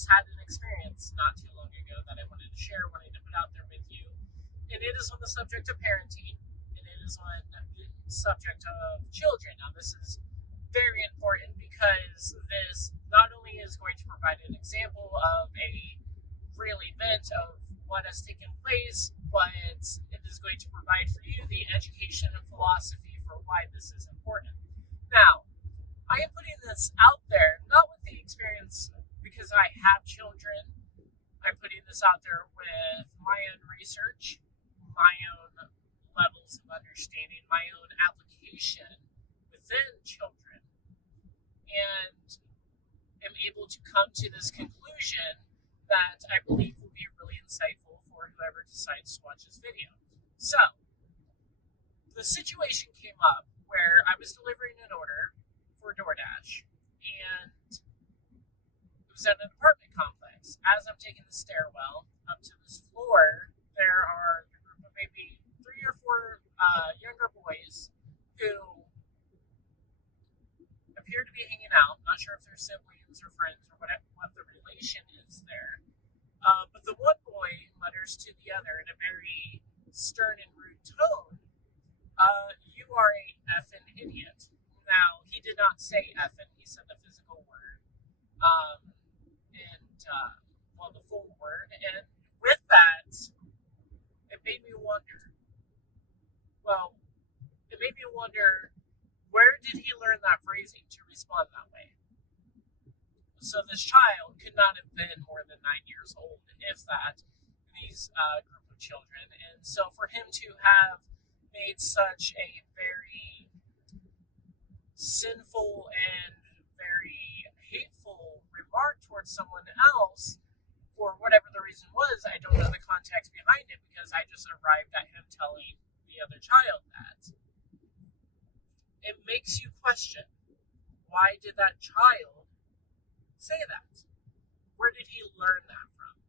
just had an experience not too long ago that I wanted to share, wanted to put out there with you. And it is on the subject of parenting, and it is on the subject of children. Now, this is very important because this not only is going to provide an example of a real event of what has taken place, but it is going to provide for you the education and philosophy for why this is important. Now, I am putting this out there not with the experience because I have children. I'm putting this out there with my own research, my own levels of understanding, my own application within children, and am able to come to this conclusion that I believe will be really insightful for whoever decides to watch this video. So, the situation came up where I was delivering an order for DoorDash, and it was at an apartment complex. As I'm taking the stairwell up to this floor, there are a group of maybe 3 or 4 younger boys who appear to be hanging out. Not sure if they're siblings or friends or what the relation is there. But the one boy mutters to the other in a very stern and rude tone, "You are a effing idiot." Now, he did not say effing, he said the physical word, the full word, and with that, it made me wonder, where did he learn that phrasing to respond that way? So this child could not have been more than 9 years old, if that, in these group of children, and so for him to have made such a very sinful and very hateful remark towards someone else, for whatever the reason was, I don't know the context behind it because I just arrived at him telling the other child that. It makes you question, why did that child say that? Where did he learn that from?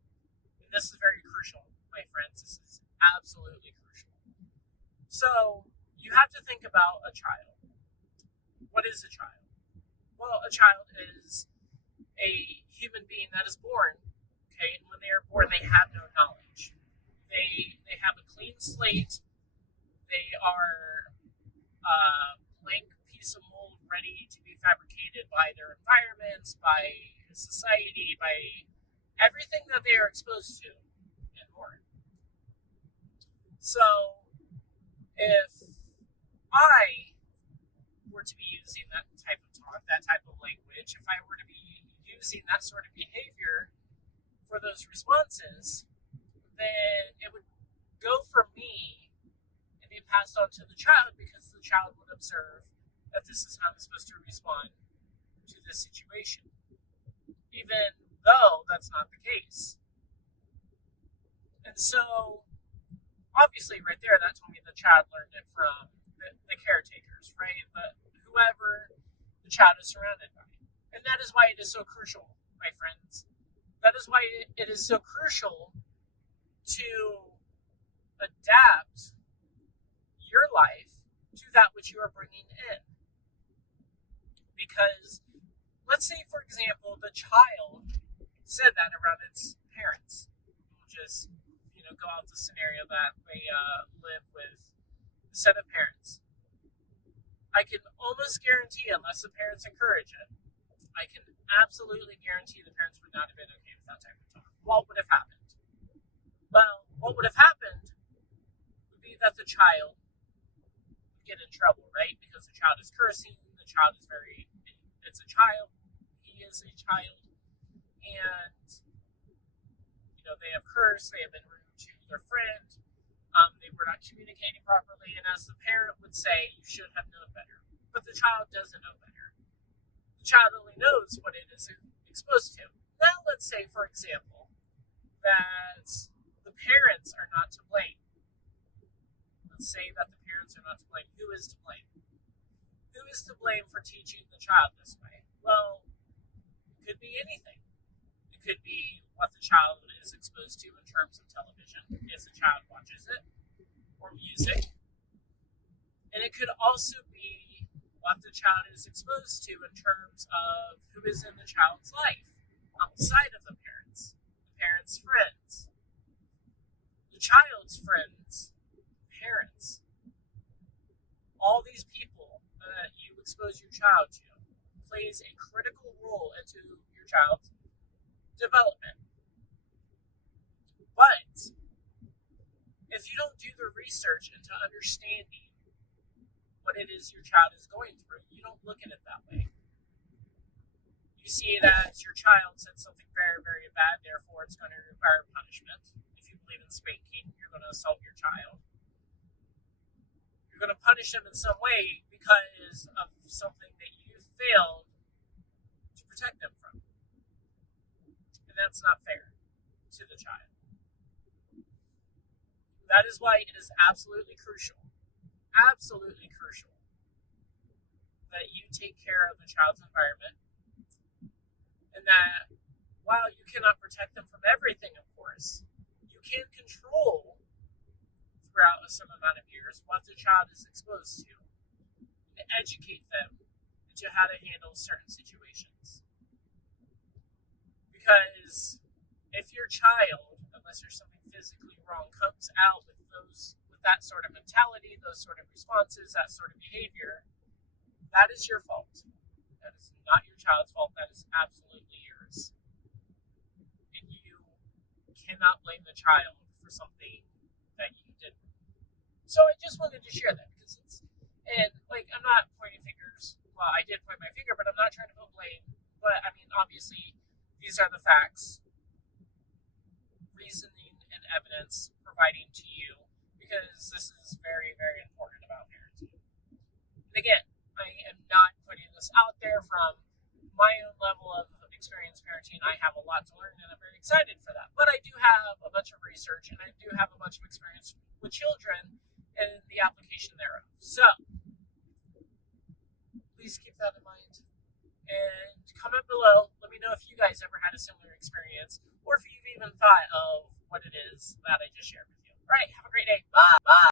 And this is very crucial, my friends. This is absolutely crucial. So, you have to think about a child. What is a child? Well, a child is a human being that is born, okay, and when they are born, they have no knowledge. They have a clean slate. They are a blank piece of mold ready to be fabricated by their environments, by society, by everything that they are exposed to and more. So, if I were to be using that type of talk, that type of language, if I were to be using that sort of behavior for those responses, then it would go from me and be passed on to the child because the child would observe that this is how I'm supposed to respond to this situation, even though that's not the case. And so, obviously, right there, that told me the child learned it from the caretakers, right? Whoever the child is surrounded by. And that is why it is so crucial, my friends. That is why it is so crucial to adapt your life to that which you are bringing in. Because, let's say, for example, the child said that around its parents. We'll just, go out the scenario that they live with a set of parents. I can almost guarantee, unless the parents encourage it, I can absolutely guarantee the parents would not have been okay with that type of talk. What would have happened? Well, what would have happened would be that the child would get in trouble, right? Because the child is cursing, the child is it's a child, he is a child, and, they have cursed, they have been rude to their friend, they were not communicating properly, and as the parent would say, you should have known better. But the child doesn't know better. The child only knows what it is exposed to. Now, let's say, for example, that the parents are not to blame. Let's say that the parents are not to blame. Who is to blame? Who is to blame for teaching the child this way? Well, it could be anything. It could be what the child is exposed to in terms of television, if the child watches it, or music. And it could also be what the child is exposed to in terms of who is in the child's life. outside of the parents' friends, the child's friends, parents, all these people that you expose your child to plays a critical role into your child's development. But if you don't do the research into understanding what it is your child is going through, you don't look at it that way. You see it as your child said something very, very bad, therefore it's going to require punishment. If you believe in spanking, you're going to assault your child. You're going to punish them in some way because of something that you failed to protect them from. And that's not fair to the child. That is why it is absolutely crucial that you take care of the child's environment, and that while you cannot protect them from everything, of course, you can control throughout some amount of years what the child is exposed to, and educate them into how to handle certain situations. Because if your child, unless there's something physically wrong, comes out with that sort of mentality, those sort of responses, that sort of behavior, that is your fault. That is not your child's fault. That is absolutely yours. And you cannot blame the child for something that you didn't. So I just wanted to share that because I'm not pointing fingers. Well, I did point my finger, but I'm not trying to put blame. But I mean, obviously, these are the facts, reasoning, and evidence providing to you, because this is very, very important about parenting. And again, I am not putting this out there from my own level of experience parenting. I have a lot to learn, and I'm very excited for that. But I do have a bunch of research, and I do have a bunch of experience with children and the application thereof. So, please keep that in mind. And comment below. Let me know if you guys ever had a similar experience, or if you've even thought of what it is that I just shared with you. All right, have a great day. Bye. Bye.